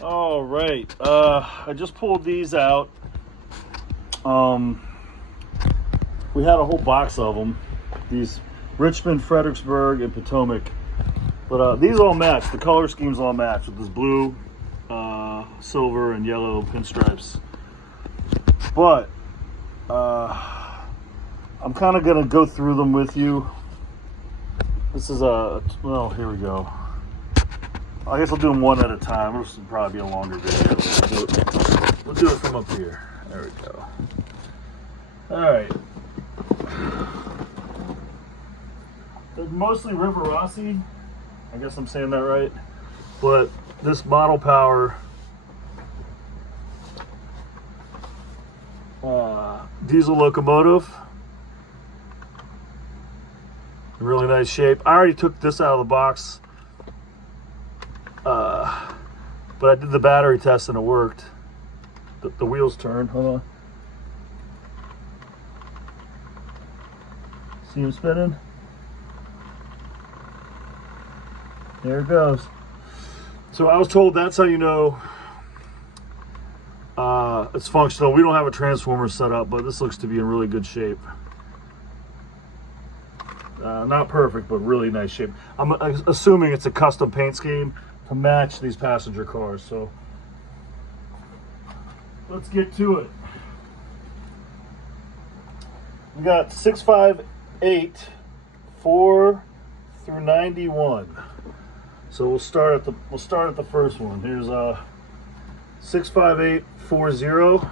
All right, I just pulled these out. We had a whole box of them. These Richmond, Fredericksburg, and Potomac. But these all match. The color schemes all match with this blue, silver, and yellow pinstripes. But I'm kind of going to go through them with you. This is well, here we go. I guess I'll do them one at a time. This will probably be a longer video. We'll do it from up here. There we go. All right. They're mostly RIVAROSSI. I guess I'm saying that right. But this Model Power diesel locomotive. Really nice shape. I already took this out of the box. But I did the battery test and it worked. The wheels turned. Hold on. See them spinning? There it goes. So I was told that's how you know it's functional. We don't have a transformer set up, but this looks to be in really good shape. Not perfect, but really nice shape. I'm assuming it's a custom paint scheme to match these passenger cars. So let's get to it. We got 658 4 through 91. So we'll start at the first one. Here's 65840.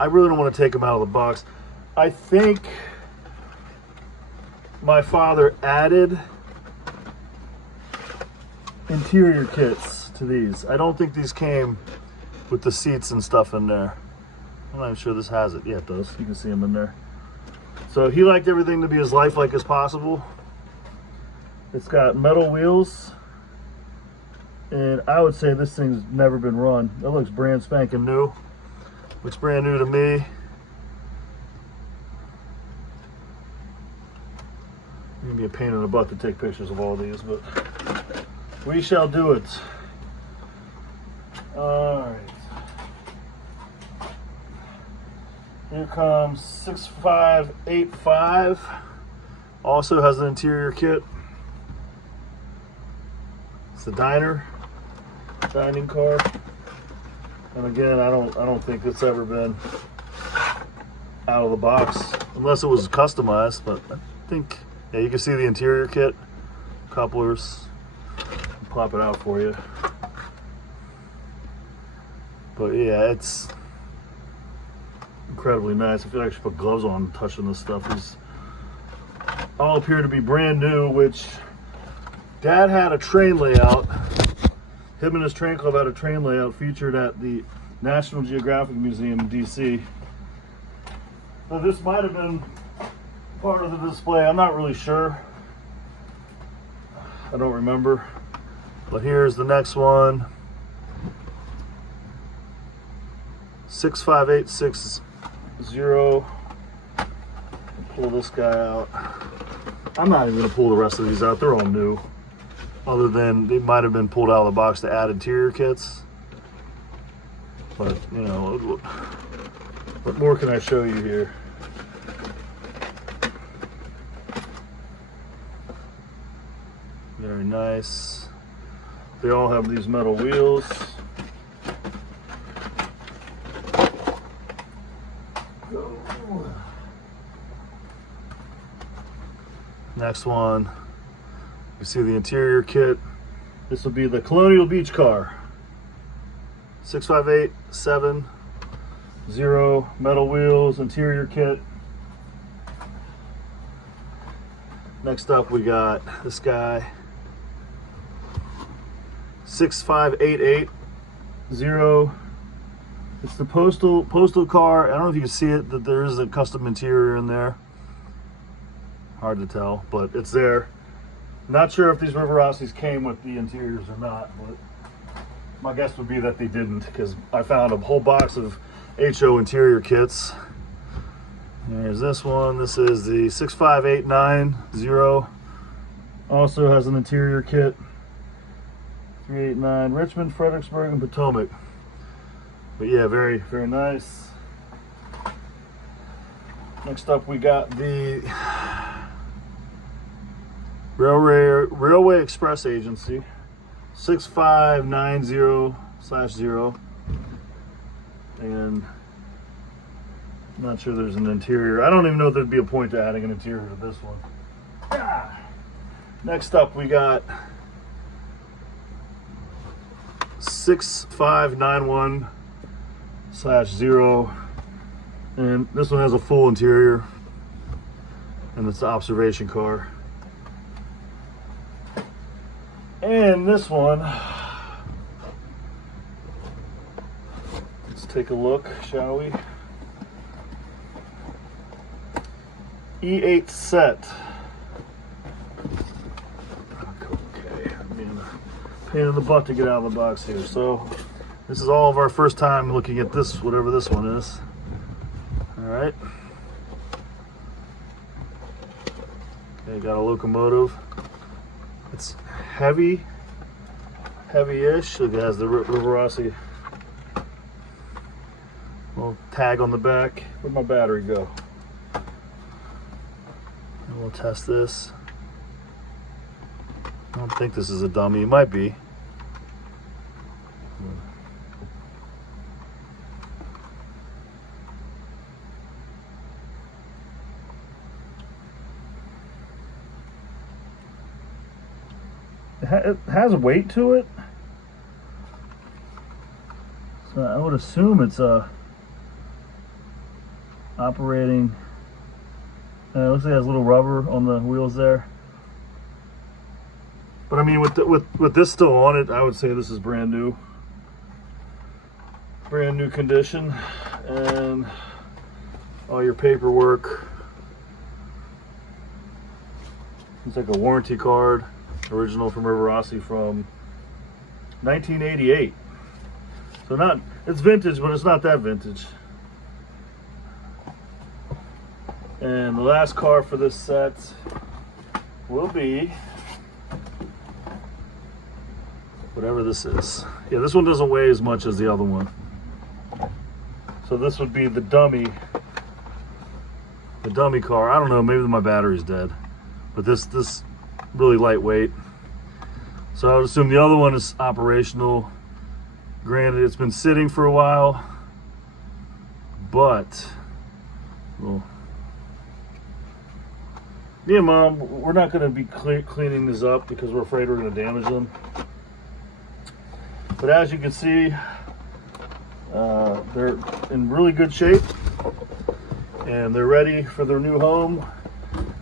I really don't want to take them out of the box. I think my father added interior kits to these. I don't think these came with the seats and stuff in there. I'm not even sure this has it. Yeah, it does. You can see them in there. So he liked everything to be as lifelike as possible. It's got metal wheels, and I would say this thing's never been run. It looks brand spanking new. Looks brand new to me. It'd be a pain in the butt to take pictures of all these, but we shall do it. All right. Here comes 6585. Also has an interior kit. It's the dining car. And again, I don't think it's ever been out of the box unless it was customized, but I think, yeah, you can see the interior kit, couplers. I'll pop it out for you. But yeah, it's incredibly nice. I feel like I should put gloves on touching this stuff. These all appear to be brand new, which Dad had a train layout. Him and his train club had a train layout featured at the National Geographic Museum in DC. So this might have been part of the display. I'm not really sure. I don't remember. But here's the next one. 65860. Pull this guy out. I'm not even gonna pull the rest of these out. They're all new. Other than they might have been pulled out of the box to add interior kits. But you know, what more can I show you here? Very nice. They all have these metal wheels. Next one, you see the interior kit. This will be the Colonial Beach car. 65870, metal wheels, interior kit. Next up, we got this guy. 65880. It's the postal car. I don't know if you can see it, that there is a custom interior in there. Hard to tell, but it's there. Not sure if these RIVAROSSIs came with the interiors or not, but my guess would be that they didn't, because I found a whole box of HO interior kits. There's this one. This is the 65890. Also has an interior kit. 389 Richmond, Fredericksburg, and Potomac. But yeah, very, very nice. Next up, we got the Railway Express Agency 6590/0, and I'm not sure there's an interior. I don't even know if there'd be a point to adding an interior to this one. Next up, we got 6591/0, and this one has a full interior, and it's the observation car. And this one, let's take a look, shall we? E8 set. Okay, I mean, pain in the butt to get out of the box here. So this is all of our first time looking at this, whatever this one is. All right. Okay, got a locomotive. It's heavy-ish. It has the RIVAROSSI little tag on the back. Where'd my battery go? And we'll test this. I don't think this is a dummy. It might be. It has a weight to it, so I would assume it's operating. It looks like it has a little rubber on the wheels there, but I mean, with this still on it, I would say this is brand new condition, and all your paperwork. It's like a warranty card. Original from RIVAROSSI from 1988. So it's vintage, but it's not that vintage. And the last car for this set will be whatever this is. Yeah, this one doesn't weigh as much as the other one. So this would be the dummy car. I don't know, maybe my battery's dead. But this really lightweight. So I would assume the other one is operational. Granted, it's been sitting for a while, but well, me and Mom, we're not going to be cleaning these up because we're afraid we're going to damage them. But as you can see, they're in really good shape, and they're ready for their new home.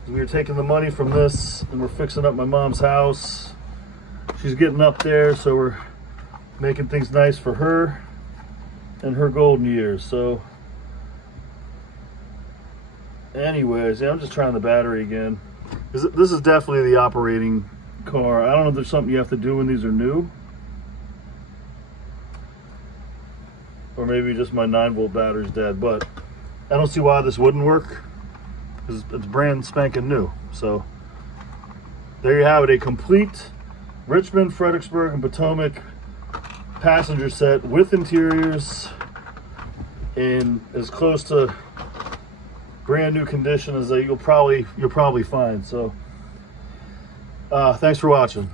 We are taking the money from this and we're fixing up my mom's house. She's getting up there, so we're making things nice for her and her golden years. So anyways, yeah, I'm just trying the battery again. This is definitely the operating car. I don't know if there's something you have to do when these are new, or maybe just my 9-volt battery's dead, but I don't see why this wouldn't work. It's brand spanking new. So there you have it, a complete Richmond, Fredericksburg, and Potomac passenger set with interiors in as close to brand new condition as you'll probably find. So thanks for watching.